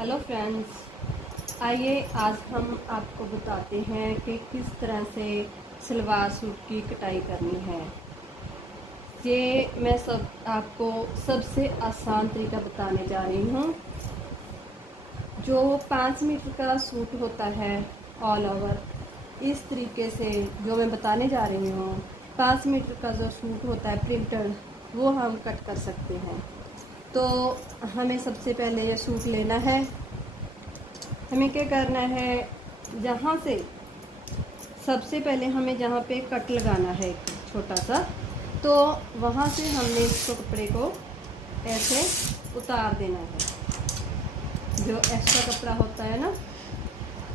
Hello friends, आइए आज हम आपको बताते हैं कि किस तरह से सलवार सूट की कटाई करनी है। ये मैं आपको सबसे आसान तरीका बताने जा रही हूँ। जो 5 मीटर का सूट होता है ऑल ओवर, इस तरीके से जो मैं बताने जा रही हूँ, 5 मीटर का जो सूट होता है प्रिंटेड, वो हम कट कर सकते हैं। तो हमें सबसे पहले ये सूट लेना है। हमें क्या करना है, जहाँ से सबसे पहले हमें जहाँ पे कट लगाना है एक छोटा सा, तो वहाँ से हमने इसको कपड़े को ऐसे उतार देना है। जो एक्स्ट्रा कपड़ा होता है ना,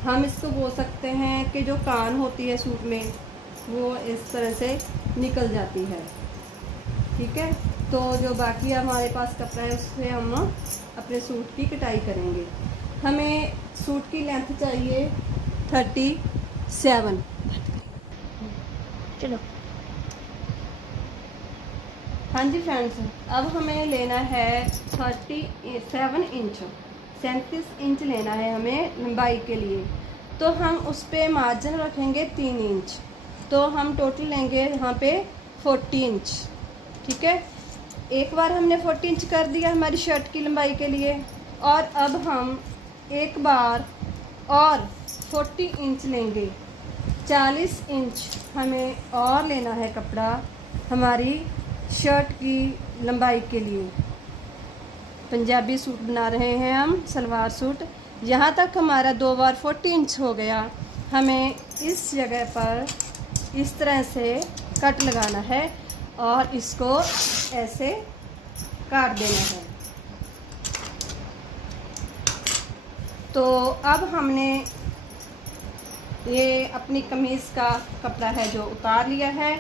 हम इसको बोल सकते हैं कि जो कान होती है सूट में, वो इस तरह से निकल जाती है। ठीक है, तो जो बाकी हमारे पास कपड़ा है उससे हम अपने सूट की कटाई करेंगे। हमें सूट की लेंथ चाहिए 37। चलो। हाँ जी फ्रेंड्स, अब हमें लेना है 37 इंच, 37 इंच लेना है हमें लंबाई के लिए। तो हम उस पर मार्जिन रखेंगे 3 इंच, तो हम टोटल लेंगे यहाँ पे 40 इंच। ठीक है, एक बार हमने 40 इंच कर दिया हमारी शर्ट की लंबाई के लिए, और अब हम एक बार और 40 इंच लेंगे। 40 इंच हमें और लेना है कपड़ा हमारी शर्ट की लंबाई के लिए। पंजाबी सूट बना रहे हैं हम, सलवार सूट। यहाँ तक हमारा 2 बार 40 इंच हो गया। हमें इस जगह पर इस तरह से कट लगाना है और इसको ऐसे काट देना है। तो अब हमने ये अपनी कमीज़ का कपड़ा है जो उतार लिया है।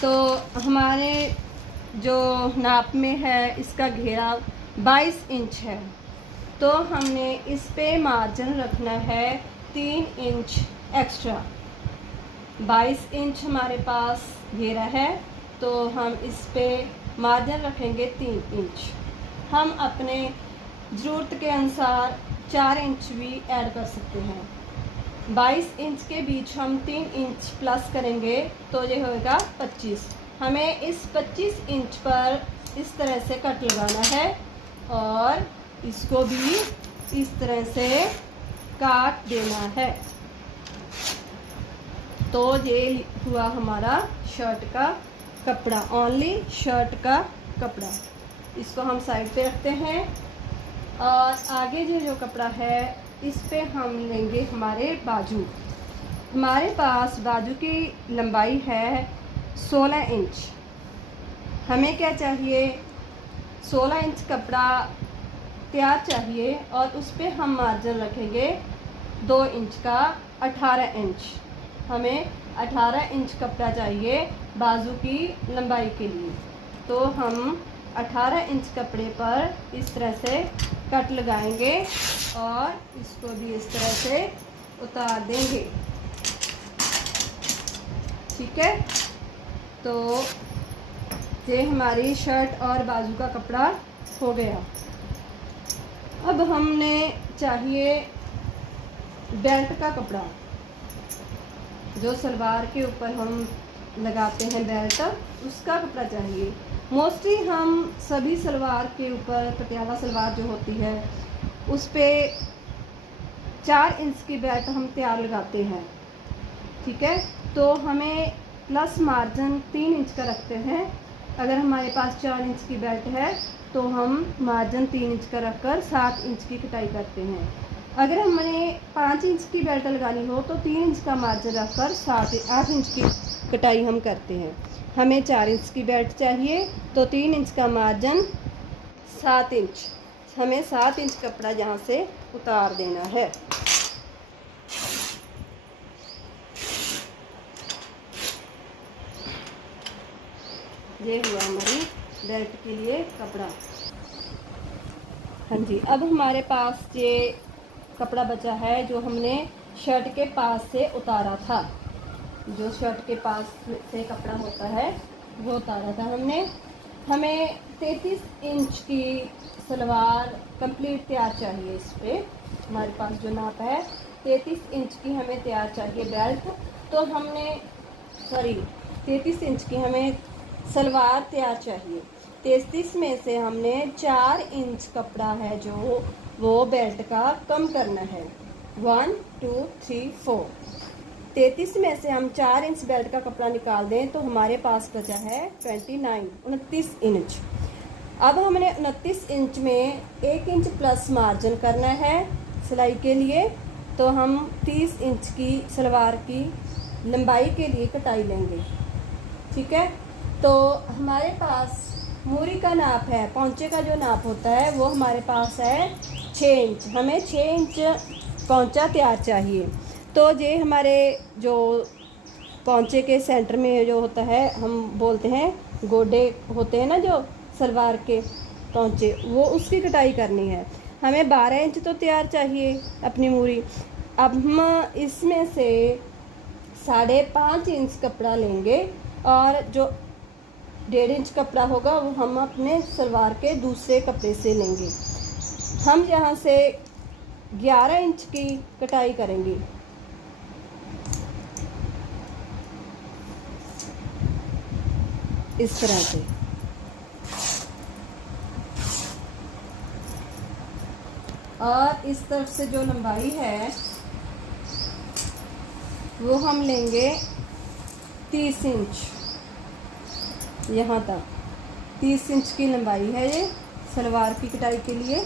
तो हमारे जो नाप में है इसका घेरा 22 इंच है, तो हमने इस पे मार्जिन रखना है 3 इंच एक्स्ट्रा। 22 इंच हमारे पास घेरा है, तो हम इस पे मार्जिन रखेंगे 3 इंच। हम अपने ज़रूरत के अनुसार 4 इंच भी ऐड कर सकते हैं। 22 इंच के बीच हम 3 इंच प्लस करेंगे तो ये होगा 25। हमें इस 25 इंच पर इस तरह से कट लगाना है और इसको भी इस तरह से काट देना है। तो ये हुआ हमारा शर्ट का कपड़ा, ओनली शर्ट का कपड़ा। इसको हम साइड पे रखते हैं और आगे जो कपड़ा है इस पे हम लेंगे हमारे बाजू। हमारे पास बाजू की लंबाई है 16 इंच। हमें क्या चाहिए, 16 इंच कपड़ा तैयार चाहिए और उस पे हम मार्जिन रखेंगे 2 इंच का 18 इंच। हमें 18 इंच कपड़ा चाहिए बाजू की लंबाई के लिए। तो हम 18 इंच कपड़े पर इस तरह से कट लगाएंगे और इसको भी इस तरह से उतार देंगे। ठीक है, तो ये हमारी शर्ट और बाजू का कपड़ा हो गया। अब हमने चाहिए बेल्ट का कपड़ा, जो सलवार के ऊपर हम लगाते हैं बेल्ट, उसका कपड़ा चाहिए। मोस्टली हम सभी सलवार के ऊपर, पटियाला सलवार जो होती है उस पे 4 इंच की बेल्ट हम तैयार लगाते हैं। ठीक है, तो हमें प्लस मार्जिन 3 इंच का रखते हैं। अगर हमारे पास 4 इंच की बेल्ट है तो हम मार्जिन 3 इंच का रखकर 7 इंच की कटाई करते हैं। अगर हमने 5 इंच की बेल्ट लगानी हो तो 3 इंच का मार्जिन रखकर 8 इंच की कटाई हम करते हैं। हमें 4 इंच की बेल्ट चाहिए तो 3 इंच का मार्जिन 7 इंच। हमें 7 इंच कपड़ा यहाँ से उतार देना है। ये हुआ हमारी बेल्ट के लिए कपड़ा। हाँ जी, अब हमारे पास ये कपड़ा बचा है जो हमने शर्ट के पास से उतारा था। जो शर्ट के पास से कपड़ा होता है वो उतारा था हमने। हमें 33 इंच की सलवार कंप्लीट तैयार चाहिए। इस पर हमारे पास जो नाप है 33 इंच की हमें तैयार चाहिए बेल्ट। तो हमने 33 इंच की हमें सलवार तैयार चाहिए। 33 में से हमने 4 इंच कपड़ा है जो वो बेल्ट का कम करना है। 1 2 3 4। 33 में से हम 4 इंच बेल्ट का कपड़ा निकाल दें तो हमारे पास बचा है 29 इंच। अब हमने 29 इंच में 1 इंच प्लस मार्जिन करना है सिलाई के लिए। तो हम 30 इंच की सलवार की लंबाई के लिए कटाई लेंगे। ठीक है, तो हमारे पास मूरी का नाप है, पौंचे का जो नाप होता है वो हमारे पास है 6 इंच। हमें 6 इंच पौंचा तैयार चाहिए। तो ये हमारे जो पौंचे के सेंटर में जो होता है, हम बोलते हैं गोडे होते हैं ना जो सलवार के पौंचे, वो उसकी कटाई करनी है। हमें 12 इंच तो तैयार चाहिए अपनी मूरी। अब हम इसमें से 5.5 इंच कपड़ा लेंगे और जो 1.5 इंच कपड़ा होगा वो हम अपने सलवार के दूसरे कपड़े से लेंगे। हम यहाँ से 11 इंच की कटाई करेंगे। इस तरह से और इस तरफ से जो लंबाई है वो हम लेंगे 30 इंच। यहाँ तक 30 इंच की लंबाई है ये सलवार की कटाई के लिए।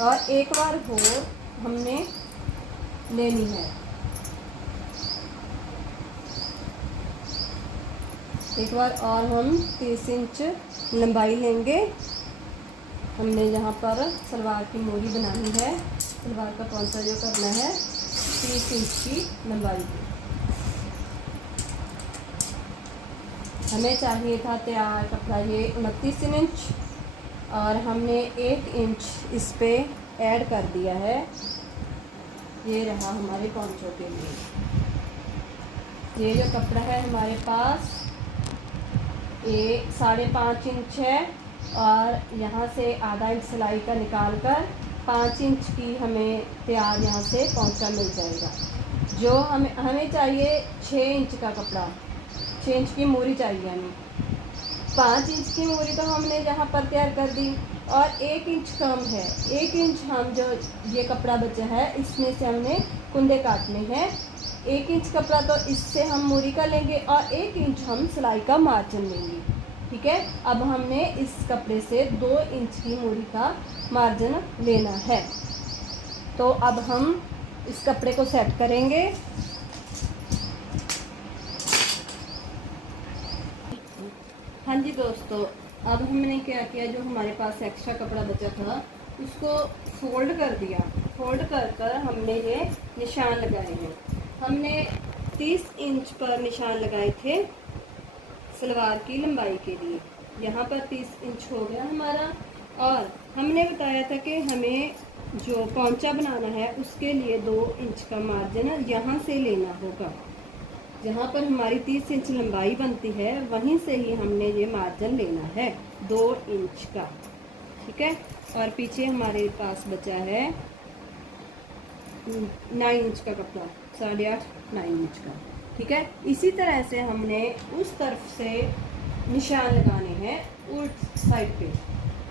और एक बार और हमने लेनी है। एक बार और हम 30 इंच लंबाई लेंगे। हमने यहाँ पर सलवार की मोरी बनानी है, सलवार का पौंचा जो करना है 30 इंच की लंबाई की। हमें चाहिए था तैयार कपड़ा ये 29 इंच और हमने 1 इंच इस पे ऐड कर दिया है। ये रहा हमारे पौंचों के लिए। ये जो कपड़ा है हमारे पास ये 5.5 इंच है और यहाँ से आधा इंच सिलाई का निकाल कर 5 इंच की हमें तैयार यहाँ से पौंचा मिल जाएगा। जो हमें चाहिए 6 इंच का कपड़ा, 6 इंच की मूरी चाहिए हमें। 5 इंच की मूरी तो हमने यहाँ पर तैयार कर दी और 1 इंच कम है। 1 इंच हम जो ये कपड़ा बचा है इसमें से हमने कुंदे काटने हैं। 1 इंच कपड़ा तो इससे हम मूरी का लेंगे और 1 इंच हम सिलाई का मार्जिन लेंगे। ठीक है, अब हमने इस कपड़े से 2 इंच की मूरी का मार्जिन लेना है। तो अब हम इस कपड़े को सेट करेंगे। हाँ जी दोस्तों, अब हमने क्या किया, जो हमारे पास एक्स्ट्रा कपड़ा बचा था उसको फोल्ड कर दिया। फोल्ड कर कर हमने ये निशान लगाए हैं। हमने 30 इंच पर निशान लगाए थे सलवार की लंबाई के लिए। यहाँ पर 30 इंच हो गया हमारा। और हमने बताया था कि हमें जो पौंचा बनाना है उसके लिए 2 इंच का मार्जिन यहाँ से लेना होगा। जहाँ पर हमारी 30 इंच लंबाई बनती है वहीं से ही हमने ये मार्जिन लेना है 2 इंच का। ठीक है, और पीछे हमारे पास बचा है 9 इंच का कपड़ा, 8.5 9 इंच का। ठीक है, इसी तरह से हमने उस तरफ से निशान लगाने हैं उल्ट साइड पे।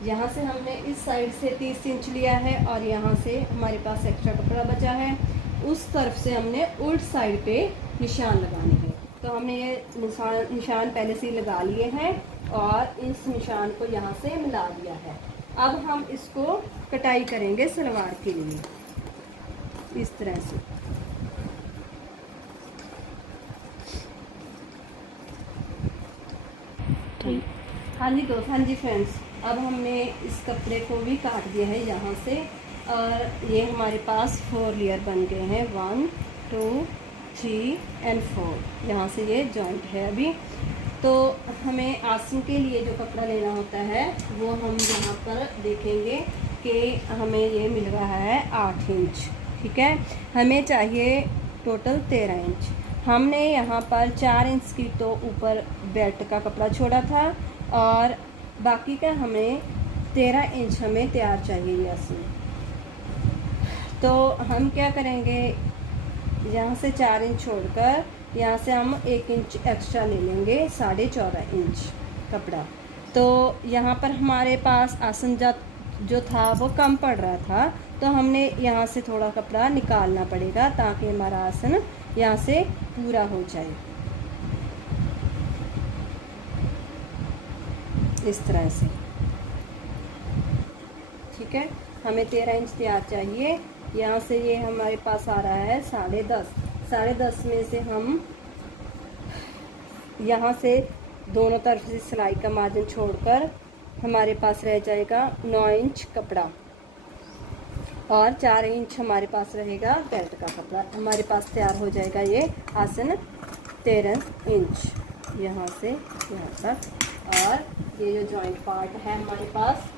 यहाँ से हमने इस साइड से 30 इंच लिया है और यहाँ से हमारे पास एक्स्ट्रा कपड़ा बचा है, उस तरफ से हमने उल्ट साइड पे निशान लगाने हैं। तो हमने ये निशान पहले से ही लगा लिए हैं और इस निशान को यहाँ से मिला दिया है। अब हम इसको कटाई करेंगे सलवार के लिए इस तरह से। हाँ जी दोस्त, हाँ जी फ्रेंड्स, अब हमने इस कपड़े को भी काट दिया है यहाँ से और ये हमारे पास 4 लेयर बन गए हैं। 1 2 3 एंड 4। यहाँ से ये जॉइंट है अभी। तो हमें आस्तीन के लिए जो कपड़ा लेना होता है वो हम यहाँ पर देखेंगे कि हमें ये मिल रहा है 8 इंच। ठीक है, हमें चाहिए टोटल 13 इंच। हमने यहाँ पर 4 इंच की तो ऊपर बेल्ट का कपड़ा छोड़ा था और बाकी का हमें 13 इंच हमें तैयार चाहिए यासी। तो हम क्या करेंगे, यहाँ से 4 इंच छोड़कर यहाँ से हम 1 इंच एक्स्ट्रा ले लेंगे, 14.5 इंच कपड़ा। तो यहाँ पर हमारे पास आसन जो था वो कम पड़ रहा था, तो हमने यहाँ से थोड़ा कपड़ा निकालना पड़ेगा ताकि हमारा आसन यहाँ से पूरा हो जाए। इस तरह से, ठीक है। हमें 13 इंच तैयार चाहिए। यहाँ से ये हमारे पास आ रहा है 10.5 में से हम यहाँ से दोनों तरफ से सिलाई का मार्जिन छोड़कर हमारे पास रह जाएगा 9 इंच कपड़ा और 4 इंच हमारे पास रहेगा बेल्ट का कपड़ा। हमारे पास तैयार हो जाएगा ये आसन 13 इंच यहाँ से यहाँ तक। और ये जो जॉइंट पार्ट है हमारे पास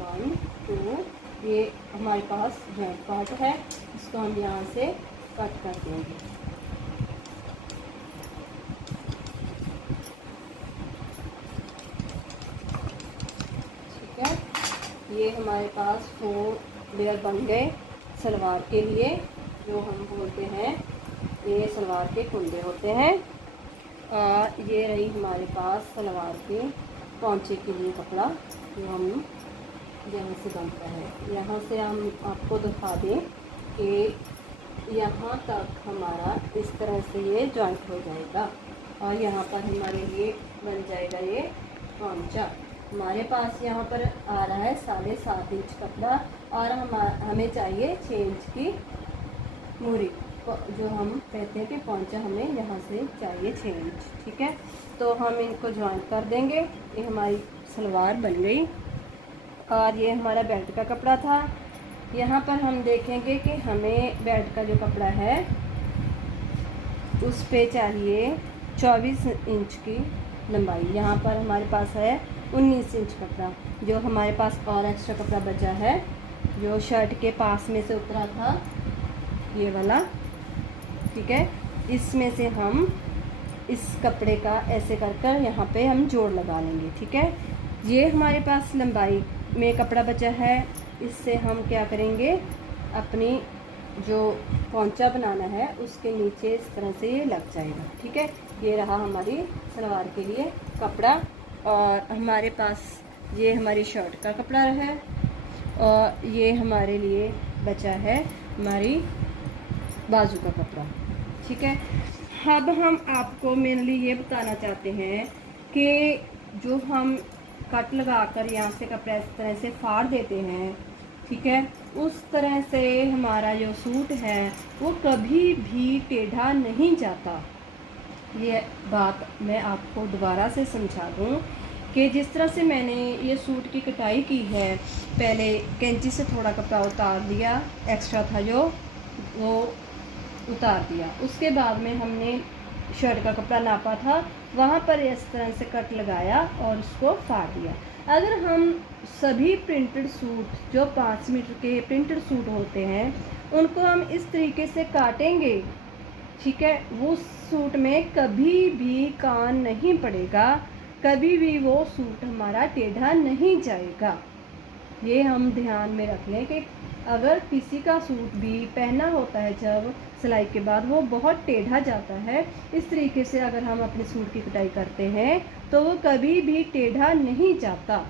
1 2, ये हमारे पास जॉइंट पार्ट है, इसको हम यहाँ से कट कर देंगे। ये हमारे पास 4 लेयर बन गए सलवार के लिए, जो हम बोलते हैं ये सलवार के कुंडे होते हैं। और ये रही हमारे पास सलवार के पौंचे के लिए कपड़ा, जो हम यहाँ से बनता है। यहाँ से हम आपको दिखा दें कि यहाँ तक हमारा इस तरह से ये जॉइंट हो जाएगा और यहाँ पर हमारे लिए बन जाएगा ये पौंचा। हमारे पास यहाँ पर आ रहा है 7.5 इंच कपड़ा और हमें चाहिए 6 इंच की मूरी, जो हम कहते हैं कि पौंचा हमें यहाँ से चाहिए 6 इंच, ठीक है। तो हम इनको ज्वाइन कर देंगे। ये हमारी सलवार बन गई और ये हमारा बेल्ट का कपड़ा था। यहाँ पर हम देखेंगे कि हमें बेल्ट का जो कपड़ा है उस पे चाहिए 24 इंच की लंबाई। यहाँ पर हमारे पास है 19 इंच कपड़ा, जो हमारे पास और एक्स्ट्रा कपड़ा बचा है, जो शर्ट के पास में से उतरा था ये वाला, ठीक है। इसमें से हम इस कपड़े का ऐसे कर कर यहाँ पे हम जोड़ लगा लेंगे, ठीक है। ये हमारे पास लंबाई में कपड़ा बचा है, इससे हम क्या करेंगे, अपनी जो पौंचा बनाना है उसके नीचे इस तरह से ये लग जाएगा, ठीक है। ये रहा हमारी सलवार के लिए कपड़ा। और हमारे पास ये हमारी शर्ट का कपड़ा है और ये हमारे लिए बचा है हमारी बाजू का कपड़ा, ठीक है। अब हम आपको मेनली ये बताना चाहते हैं कि जो हम कट लगाकर यहाँ से कपड़ा इस तरह से फाड़ देते हैं, ठीक है, उस तरह से हमारा जो सूट है वो कभी भी टेढ़ा नहीं जाता। ये बात मैं आपको दोबारा से समझा दूं कि जिस तरह से मैंने ये सूट की कटाई की है, पहले कैंची से थोड़ा कपड़ा उतार दिया, एक्स्ट्रा था जो वो उतार दिया, उसके बाद में हमने शर्ट का कपड़ा नापा था, वहाँ पर इस तरह से कट लगाया और उसको फाड़ दिया। अगर हम सभी प्रिंटेड सूट जो 5 मीटर के प्रिंटेड सूट होते हैं उनको हम इस तरीके से काटेंगे, ठीक है, वो सूट में कभी भी कान नहीं पड़ेगा, कभी भी वो सूट हमारा टेढ़ा नहीं जाएगा। ये हम ध्यान में रख लें कि अगर किसी का सूट भी पहना होता है जब सिलाई के बाद वो बहुत टेढ़ा जाता है, इस तरीके से अगर हम अपने सूट की कटाई करते हैं तो वो कभी भी टेढ़ा नहीं जाता।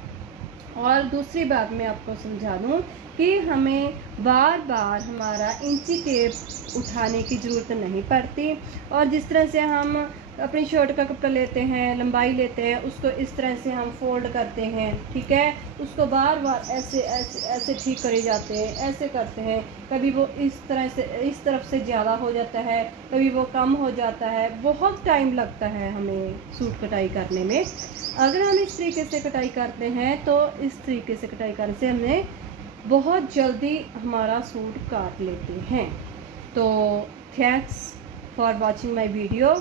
और दूसरी बात मैं आपको समझा दूं कि हमें बार बार हमारा इंची टेप उठाने की ज़रूरत नहीं पड़ती। और जिस तरह से हम अपनी शर्ट का कपड़ा लेते हैं, लंबाई लेते हैं, उसको इस तरह से हम फोल्ड करते हैं, ठीक है, उसको बार बार ऐसे ऐसे ऐसे ठीक करे जाते हैं, ऐसे करते हैं, कभी वो इस तरह से इस तरफ से ज़्यादा हो जाता है, कभी वो कम हो जाता है, बहुत टाइम लगता है हमें सूट कटाई करने में। अगर हम इस तरीके से कटाई करते हैं तो इस तरीके से कटाई करने से हमें बहुत जल्दी हमारा सूट काट लेते हैं। तो thanks for watching my video.